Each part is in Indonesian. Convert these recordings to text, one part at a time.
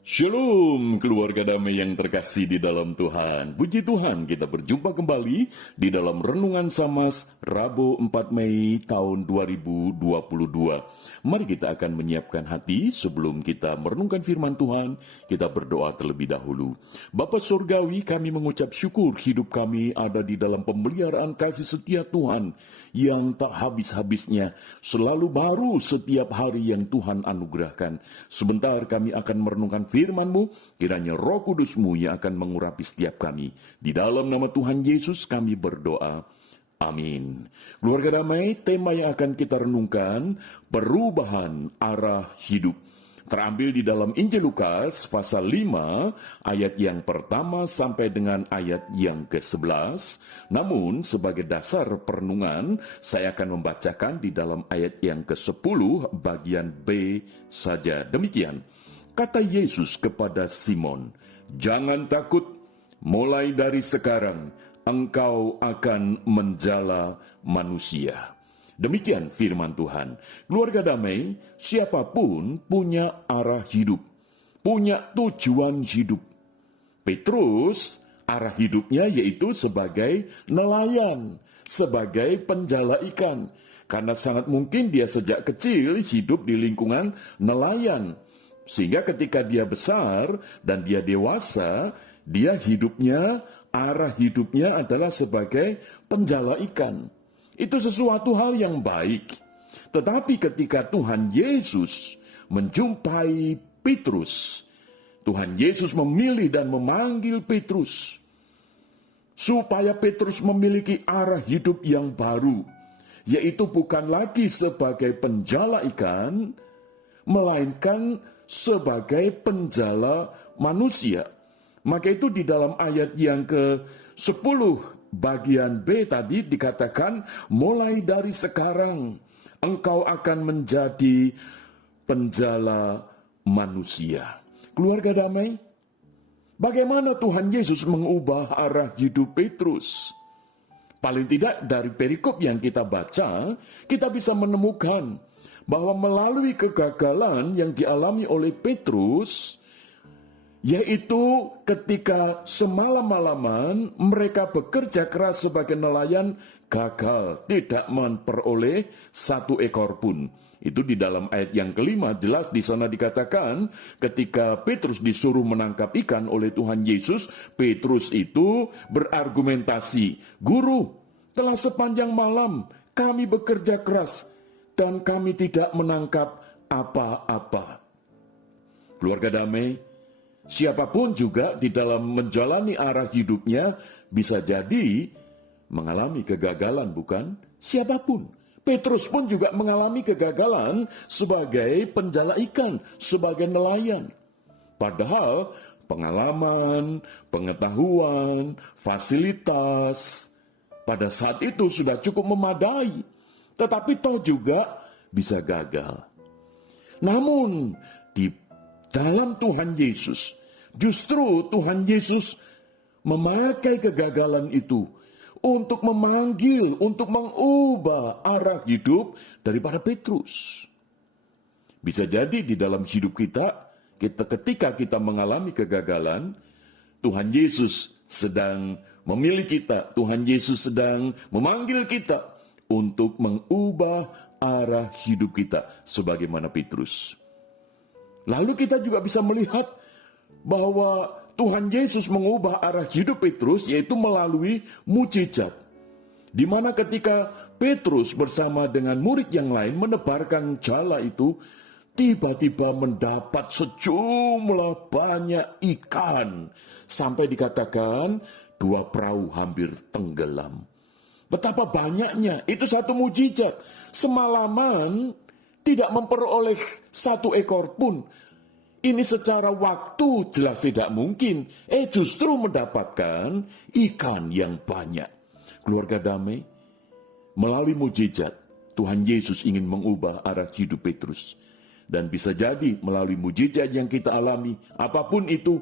Shalom keluarga damai yang terkasih di dalam Tuhan. Puji Tuhan, kita berjumpa kembali di dalam Renungan Samas Rabu 4 Mei tahun 2022. Mari kita akan menyiapkan hati sebelum kita merenungkan firman Tuhan. Kita berdoa terlebih dahulu. Bapa Surgawi, kami mengucap syukur hidup kami ada di dalam pemeliharaan kasih setia Tuhan yang tak habis-habisnya, selalu baru setiap hari yang Tuhan anugerahkan. Sebentar kami akan merenungkan firman-Mu, kiranya Roh Kudus-Mu yang akan mengurapi setiap kami. Di dalam nama Tuhan Yesus kami berdoa. Amin. Keluarga damai, tema yang akan kita renungkan, perubahan arah hidup. Terambil di dalam Injil Lukas pasal 5 ayat yang pertama sampai dengan ayat yang ke-11. Namun sebagai dasar perenungan saya akan membacakan di dalam ayat yang ke-10 bagian B saja. Demikian, kata Yesus kepada Simon, "Jangan takut, mulai dari sekarang engkau akan menjala manusia." Demikian firman Tuhan. Keluarga damai, siapapun punya arah hidup, punya tujuan hidup. Petrus, arah hidupnya yaitu sebagai nelayan, sebagai penjala ikan. Karena sangat mungkin dia sejak kecil hidup di lingkungan nelayan. Sehingga ketika dia besar dan dia dewasa, dia hidupnya, arah hidupnya adalah sebagai penjala ikan. Itu sesuatu hal yang baik. Tetapi ketika Tuhan Yesus menjumpai Petrus, Tuhan Yesus memilih dan memanggil Petrus supaya Petrus memiliki arah hidup yang baru, yaitu bukan lagi sebagai penjala ikan, melainkan sebagai penjala manusia. Maka itu di dalam ayat yang ke-10 bagian B tadi dikatakan, mulai dari sekarang engkau akan menjadi penjala manusia. Keluarga damai, bagaimana Tuhan Yesus mengubah arah hidup Petrus? Paling tidak dari perikop yang kita baca, kita bisa menemukan bahwa melalui kegagalan yang dialami oleh Petrus, yaitu ketika semalam-malaman mereka bekerja keras sebagai nelayan, gagal, tidak memperoleh satu ekor pun. Itu di dalam ayat yang kelima jelas di sana dikatakan, ketika Petrus disuruh menangkap ikan oleh Tuhan Yesus, Petrus itu berargumentasi, "Guru, telah sepanjang malam kami bekerja keras dan kami tidak menangkap apa-apa." Keluarga damai, siapapun juga di dalam menjalani arah hidupnya bisa jadi mengalami kegagalan, bukan? Siapapun. Petrus pun juga mengalami kegagalan sebagai penjala ikan, sebagai nelayan. Padahal pengalaman, pengetahuan, fasilitas pada saat itu sudah cukup memadai. Tetapi toh juga bisa gagal. Namun di dalam Tuhan Yesus, justru Tuhan Yesus memakai kegagalan itu untuk memanggil, untuk mengubah arah hidup daripada Petrus. Bisa jadi di dalam hidup kita ketika kita mengalami kegagalan, Tuhan Yesus sedang memilih kita, Tuhan Yesus sedang memanggil kita untuk mengubah arah hidup kita sebagaimana Petrus. Lalu kita juga bisa melihat bahwa Tuhan Yesus mengubah arah hidup Petrus yaitu melalui mujizat. Di mana ketika Petrus bersama dengan murid yang lain menebarkan jala itu, tiba-tiba mendapat sejumlah banyak ikan. Sampai dikatakan 2 perahu hampir tenggelam. Betapa banyaknya, itu satu mujizat. Semalaman tidak memperoleh satu ekor pun. Ini secara waktu jelas tidak mungkin. Justru mendapatkan ikan yang banyak. Keluarga damai, melalui mujizat, Tuhan Yesus ingin mengubah arah hidup Petrus. Dan bisa jadi melalui mujizat yang kita alami, apapun itu,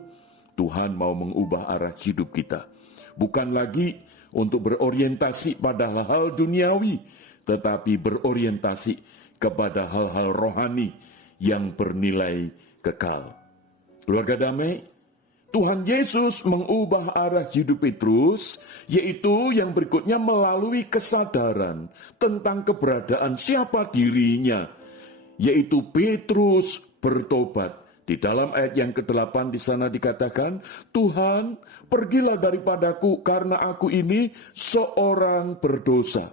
Tuhan mau mengubah arah hidup kita. Bukan lagi untuk berorientasi pada hal-hal duniawi, tetapi berorientasi kepada hal-hal rohani yang bernilai kekal. Keluarga damai, Tuhan Yesus mengubah arah hidup Petrus, yaitu yang berikutnya melalui kesadaran tentang keberadaan siapa dirinya, yaitu Petrus bertobat. Di dalam ayat yang ke-8 di sana dikatakan, Tuhan, pergilah daripadaku karena aku ini seorang berdosa.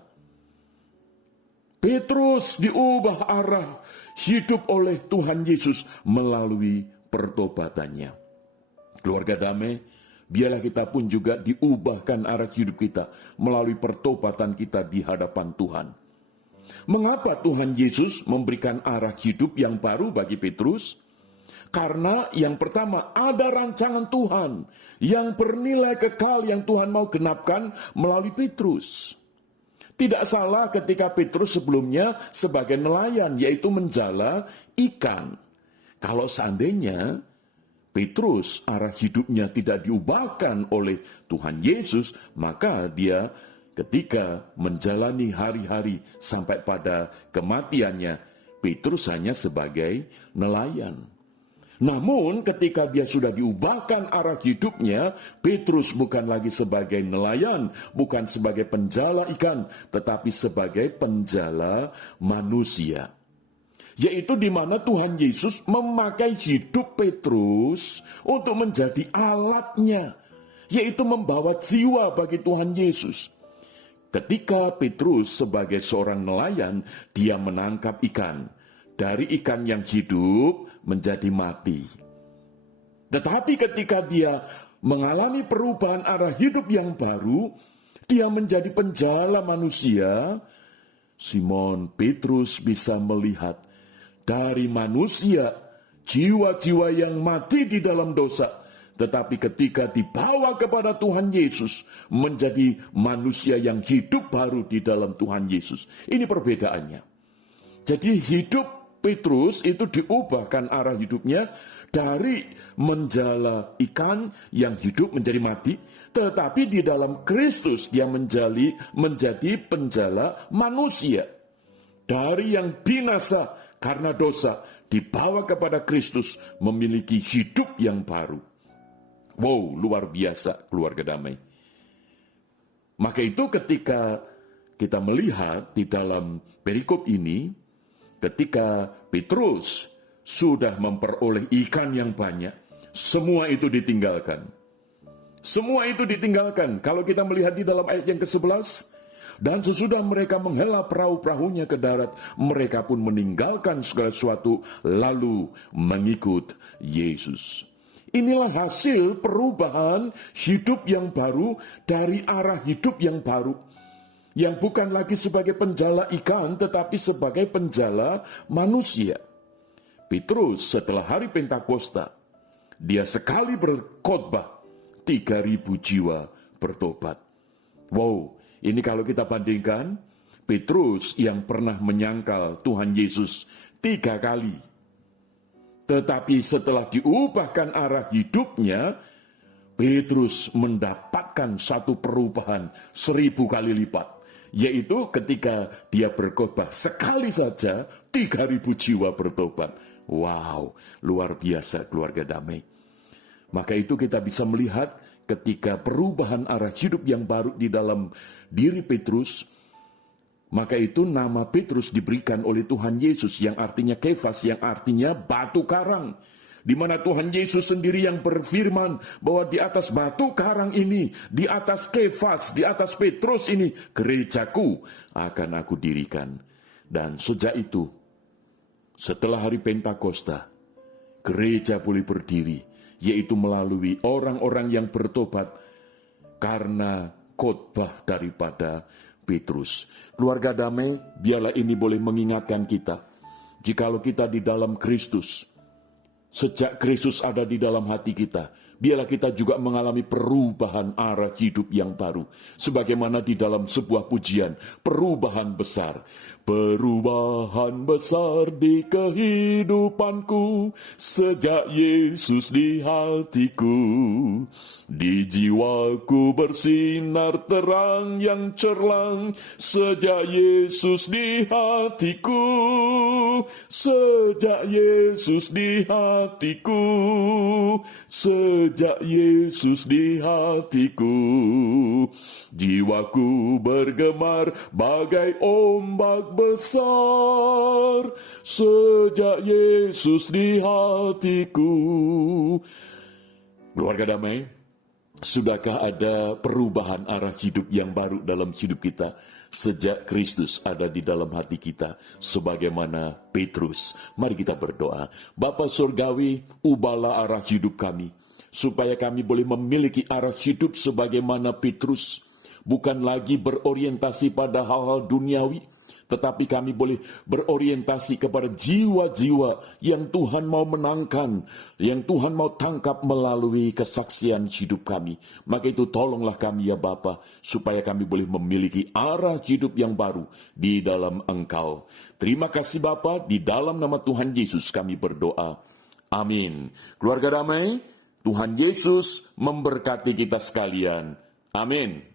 Petrus diubah arah hidup oleh Tuhan Yesus melalui pertobatannya. Keluarga damai, biarlah kita pun juga diubahkan arah hidup kita melalui pertobatan kita di hadapan Tuhan. Mengapa Tuhan Yesus memberikan arah hidup yang baru bagi Petrus? Karena yang pertama, ada rancangan Tuhan yang bernilai kekal yang Tuhan mau genapkan melalui Petrus. Tidak salah ketika Petrus sebelumnya sebagai nelayan, yaitu menjala ikan. Kalau seandainya Petrus arah hidupnya tidak diubahkan oleh Tuhan Yesus, maka dia ketika menjalani hari-hari sampai pada kematiannya, Petrus hanya sebagai nelayan. Namun ketika dia sudah diubahkan arah hidupnya, Petrus bukan lagi sebagai nelayan, bukan sebagai penjala ikan, tetapi sebagai penjala manusia. Yaitu di mana Tuhan Yesus memakai hidup Petrus untuk menjadi alatnya, yaitu membawa jiwa bagi Tuhan Yesus. Ketika Petrus sebagai seorang nelayan, dia menangkap ikan. Dari ikan yang hidup menjadi mati. Tetapi ketika dia mengalami perubahan arah hidup yang baru, dia menjadi penjala manusia, Simon Petrus bisa melihat dari manusia, jiwa-jiwa yang mati di dalam dosa, tetapi ketika dibawa kepada Tuhan Yesus, menjadi manusia yang hidup baru di dalam Tuhan Yesus. Ini perbedaannya. Jadi hidup Petrus itu diubahkan arah hidupnya dari menjala ikan yang hidup menjadi mati, tetapi di dalam Kristus dia menjadi penjala manusia. Dari yang binasa karena dosa dibawa kepada Kristus memiliki hidup yang baru. Wow, luar biasa keluarga damai. Maka itu ketika kita melihat di dalam perikop ini, ketika Petrus sudah memperoleh ikan yang banyak, semua itu ditinggalkan. Semua itu ditinggalkan. Kalau kita melihat di dalam ayat yang ke-11, dan sesudah mereka menghela perahu-perahunya ke darat, mereka pun meninggalkan segala sesuatu, lalu mengikut Yesus. Inilah hasil perubahan hidup yang baru dari arah hidup yang baru. Yang bukan lagi sebagai penjala ikan, tetapi sebagai penjala manusia. Petrus setelah hari Pentakosta, dia sekali berkhotbah, 3.000 jiwa bertobat. Wow, ini kalau kita bandingkan, Petrus yang pernah menyangkal Tuhan Yesus 3 kali. Tetapi setelah diubahkan arah hidupnya, Petrus mendapatkan satu perubahan 1000 kali lipat. Yaitu ketika dia berkhotbah sekali saja 3.000 jiwa bertobat. Wow, luar biasa keluarga damai. Maka itu kita bisa melihat ketika perubahan arah hidup yang baru di dalam diri Petrus, maka itu nama Petrus diberikan oleh Tuhan Yesus yang artinya Kefas, yang artinya batu karang. Di mana Tuhan Yesus sendiri yang berfirman bahwa di atas batu karang ini, di atas Kefas, di atas Petrus ini, gerejaku akan aku dirikan. Dan sejak itu, setelah hari Pentakosta, gereja boleh berdiri, yaitu melalui orang-orang yang bertobat karena khotbah daripada Petrus. Keluarga damai, biarlah ini boleh mengingatkan kita, jikalau kita di dalam Kristus, sejak Kristus ada di dalam hati kita, biarlah kita juga mengalami perubahan arah hidup yang baru. Sebagaimana di dalam sebuah pujian, perubahan besar. Perubahan besar di kehidupanku, sejak Yesus di hatiku. Di jiwaku bersinar terang yang cerlang, sejak Yesus di hatiku. Sejak Yesus di hatiku. sejak Yesus di hatiku. Jiwaku bergemar bagai ombak besar, sejak Yesus di hatiku. Keluarga damai, sudahkah ada perubahan arah hidup yang baru dalam hidup kita sejak Kristus ada di dalam hati kita sebagaimana Petrus? Mari kita berdoa. Bapa Surgawi, ubahlah arah hidup kami supaya kami boleh memiliki arah hidup sebagaimana Petrus, bukan lagi berorientasi pada hal-hal duniawi, tetapi kami boleh berorientasi kepada jiwa-jiwa yang Tuhan mau menangkan, yang Tuhan mau tangkap melalui kesaksian hidup kami. Maka itu tolonglah kami ya Bapa, supaya kami boleh memiliki arah hidup yang baru di dalam Engkau. Terima kasih Bapa, di dalam nama Tuhan Yesus kami berdoa. Amin. Keluarga damai, Tuhan Yesus memberkati kita sekalian. Amin.